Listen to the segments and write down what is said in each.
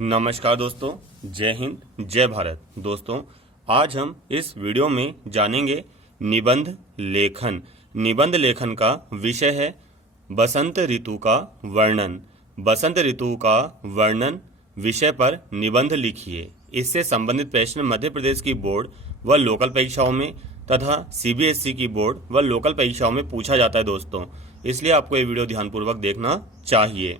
नमस्कार दोस्तों, जय हिंद, जय भारत। दोस्तों, आज हम इस वीडियो में जानेंगे निबंध लेखन। निबंध लेखन का विषय है बसंत ऋतु का वर्णन। बसंत ऋतु का वर्णन विषय पर निबंध लिखिए। इससे संबंधित प्रश्न मध्य प्रदेश की बोर्ड व लोकल परीक्षाओं में तथा सीबीएसई की बोर्ड व लोकल परीक्षाओं में पूछा जाता है दोस्तों, इसलिए आपको ये वीडियो ध्यानपूर्वक देखना चाहिए।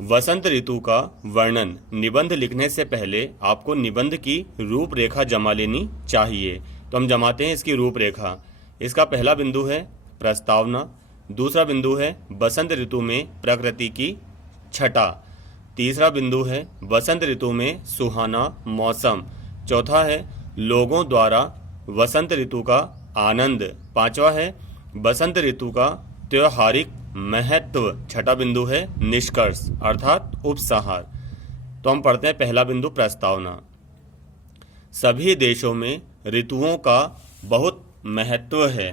वसंत ऋतु का वर्णन निबंध लिखने से पहले आपको निबंध की रूपरेखा जमा लेनी चाहिए। तो हम जमाते हैं इसकी रूपरेखा। इसका पहला बिंदु है प्रस्तावना, दूसरा बिंदु है बसंत ऋतु में प्रकृति की छटा, तीसरा बिंदु है बसंत ऋतु में सुहाना मौसम, चौथा है लोगों द्वारा वसंत ऋतु का आनंद, पांचवा है बसंत ऋतु का त्योहारिक महत्व, छठा बिंदु है निष्कर्ष अर्थात उपसंहार। तो हम पढ़ते हैं पहला बिंदु प्रस्तावना। सभी देशों में ऋतुओं का बहुत महत्व है।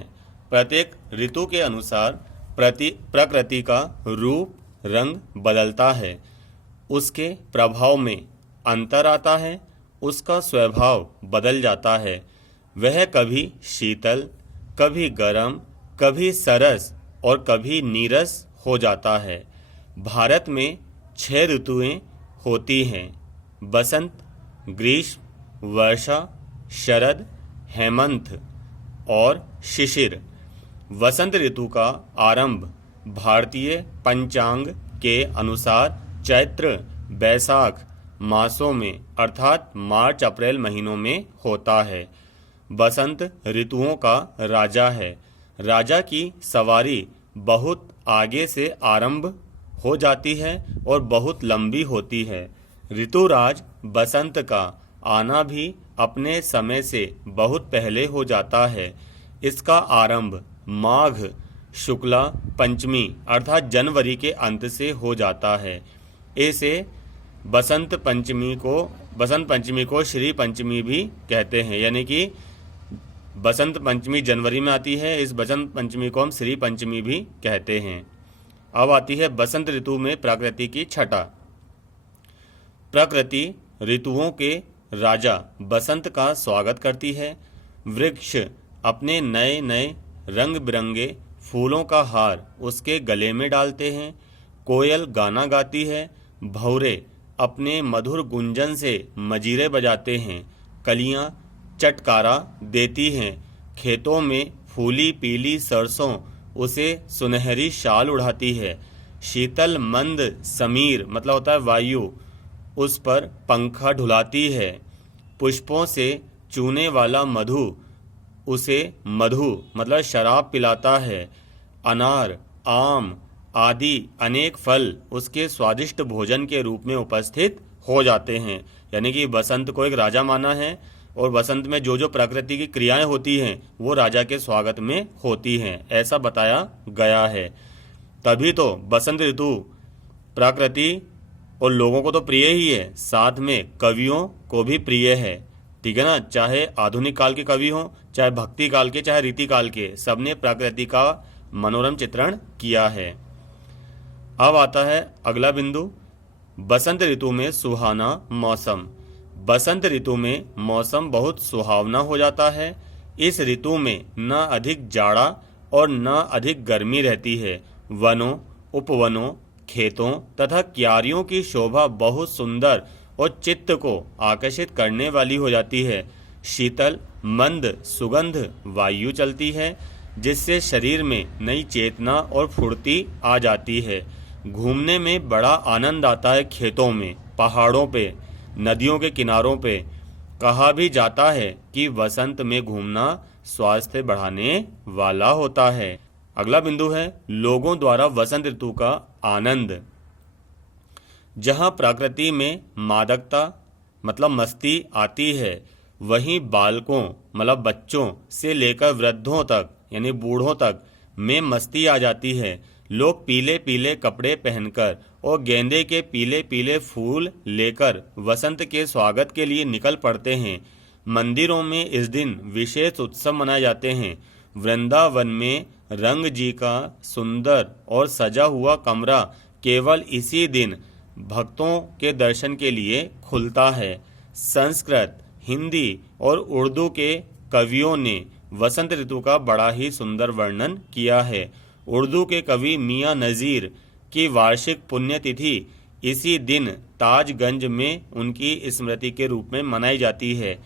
प्रत्येक ऋतु के अनुसार प्रकृति का रूप रंग बदलता है, उसके प्रभाव में अंतर आता है, उसका स्वभाव बदल जाता है। वह कभी शीतल, कभी गर्म, कभी सरस और कभी नीरस हो जाता है। भारत में 6 ऋतुएं होती हैं: बसंत, ग्रीष्म, वर्षा, शरद, हेमंत और शिशिर। वसंत ऋतु का आरंभ भारतीय पंचांग के अनुसार चैत्र बैसाख मासों में अर्थात मार्च अप्रैल महीनों में होता है। बसंत ऋतुओं का राजा है। राजा की सवारी बहुत आगे से आरंभ हो जाती है और बहुत लंबी होती है। ऋतुराज बसंत का आना भी अपने समय से बहुत पहले हो जाता है। इसका आरंभ माघ शुक्ला पंचमी अर्थात जनवरी के अंत से हो जाता है। इसे बसंत पंचमी को श्री पंचमी भी कहते हैं, यानी कि बसंत पंचमी जनवरी में आती है। इस बसंत पंचमी को हम श्री पंचमी भी कहते हैं। अब आती है बसंत ऋतु में प्रकृति की छटा। प्रकृति ऋतुओं के राजा बसंत का स्वागत करती है। वृक्ष अपने नए नए रंग बिरंगे फूलों का हार उसके गले में डालते हैं। कोयल गाना गाती है। भौरे अपने मधुर गुंजन से मजीरे बजाते हैं। कलियां चटकारा देती हैं। खेतों में फूली पीली सरसों उसे सुनहरी शाल उड़ाती है। शीतल मंद समीर मतलब होता है वायु उस पर पंखा ढुलाती है। पुष्पों से चूने वाला मधु उसे मधु मतलब शराब पिलाता है। अनार आम आदि अनेक फल उसके स्वादिष्ट भोजन के रूप में उपस्थित हो जाते हैं। यानी कि बसंत को एक राजा माना है और बसंत में जो जो प्रकृति की क्रियाएं होती हैं वो राजा के स्वागत में होती हैं, ऐसा बताया गया है। तभी तो बसंत ऋतु प्रकृति और लोगों को तो प्रिय ही है, साथ में कवियों को भी प्रिय है। ठीक है ना, चाहे आधुनिक काल के कवि हों, चाहे भक्ति काल के, चाहे रीति काल के, सबने प्रकृति का मनोरम चित्रण किया है। अब आता है अगला बिंदु बसंत ऋतु में सुहाना मौसम। बसंत ऋतु में मौसम बहुत सुहावना हो जाता है। इस ऋतु में न अधिक जाड़ा और न अधिक गर्मी रहती है। वनों, उपवनों, खेतों तथा क्यारियों की शोभा बहुत सुंदर और चित्त को आकर्षित करने वाली हो जाती है। शीतल मंद सुगंध वायु चलती है जिससे शरीर में नई चेतना और फुर्ती आ जाती है। घूमने में बड़ा आनंद आता है। खेतों में, पहाड़ों पे, नदियों के किनारों पे कहा भी जाता है कि वसंत में घूमना स्वास्थ्य बढ़ाने वाला होता है। अगला बिंदु है लोगों द्वारा वसंत ऋतु का आनंद। जहां प्रकृति में मादकता मतलब मस्ती आती है, वहीं बालकों मतलब बच्चों से लेकर वृद्धों तक यानी बूढ़ों तक में मस्ती आ जाती है। लोग पीले पीले कपड़े पहनकर और गेंदे के पीले पीले फूल लेकर वसंत के स्वागत के लिए निकल पड़ते हैं। मंदिरों में इस दिन विशेष उत्सव मनाए जाते हैं। वृंदावन में रंग जी का सुंदर और सजा हुआ कमरा केवल इसी दिन भक्तों के दर्शन के लिए खुलता है। संस्कृत, हिंदी और उर्दू के कवियों ने वसंत ऋतु का बड़ा ही सुंदर वर्णन किया है। उर्दू के कवि मियां नज़ीर की वार्षिक पुण्यतिथि इसी दिन ताजगंज में उनकी स्मृति के रूप में मनाई जाती है।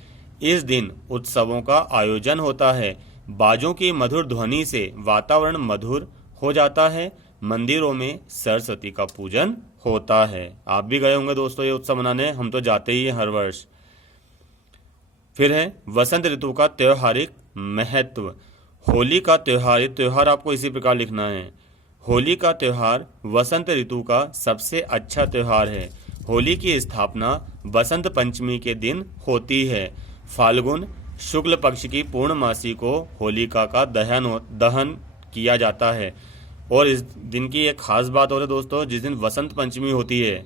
इस दिन उत्सवों का आयोजन होता है। बाजों की मधुर ध्वनि से वातावरण मधुर हो जाता है। मंदिरों में सरस्वती का पूजन होता है। आप भी गए होंगे दोस्तों ये उत्सव मनाने, हम तो जाते ही हैं हर वर्ष। फिर है वसंत ऋतु का त्योहारिक महत्व। होली का त्योहार आपको इसी प्रकार लिखना है। होली का त्योहार वसंत ऋतु का सबसे अच्छा त्योहार है। होली की स्थापना बसंत पंचमी के दिन होती है। फाल्गुन शुक्ल पक्ष की पूर्णमासी को होलिका का दहन किया जाता है। और इस दिन की एक खास बात और है दोस्तों, जिस दिन वसंत पंचमी होती है,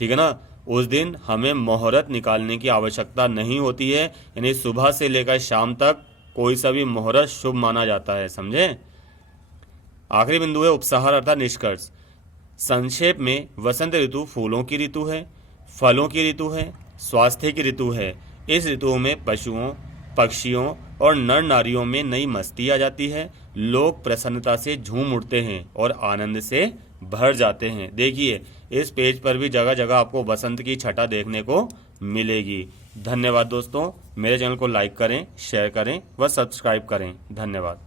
ठीक है ना, उस दिन हमें मुहूर्त निकालने की आवश्यकता नहीं होती है। यानी सुबह से लेकर शाम तक कोई सा भी मुहूर्त शुभ माना जाता है, समझे। आखिरी बिंदु है उपसंहार अर्थात निष्कर्ष। संक्षेप में वसंत ऋतु फूलों की ऋतु है, फलों की ऋतु है, स्वास्थ्य की ऋतु है। इस ऋतु में पशुओं, पक्षियों और नर नारियों में नई मस्ती आ जाती है। लोग प्रसन्नता से झूम उठते हैं और आनंद से भर जाते हैं। देखिए इस पेज पर भी जगह जगह आपको बसंत की छटा देखने को मिलेगी। धन्यवाद दोस्तों। मेरे चैनल को लाइक करें, शेयर करें व सब्सक्राइब करें। धन्यवाद।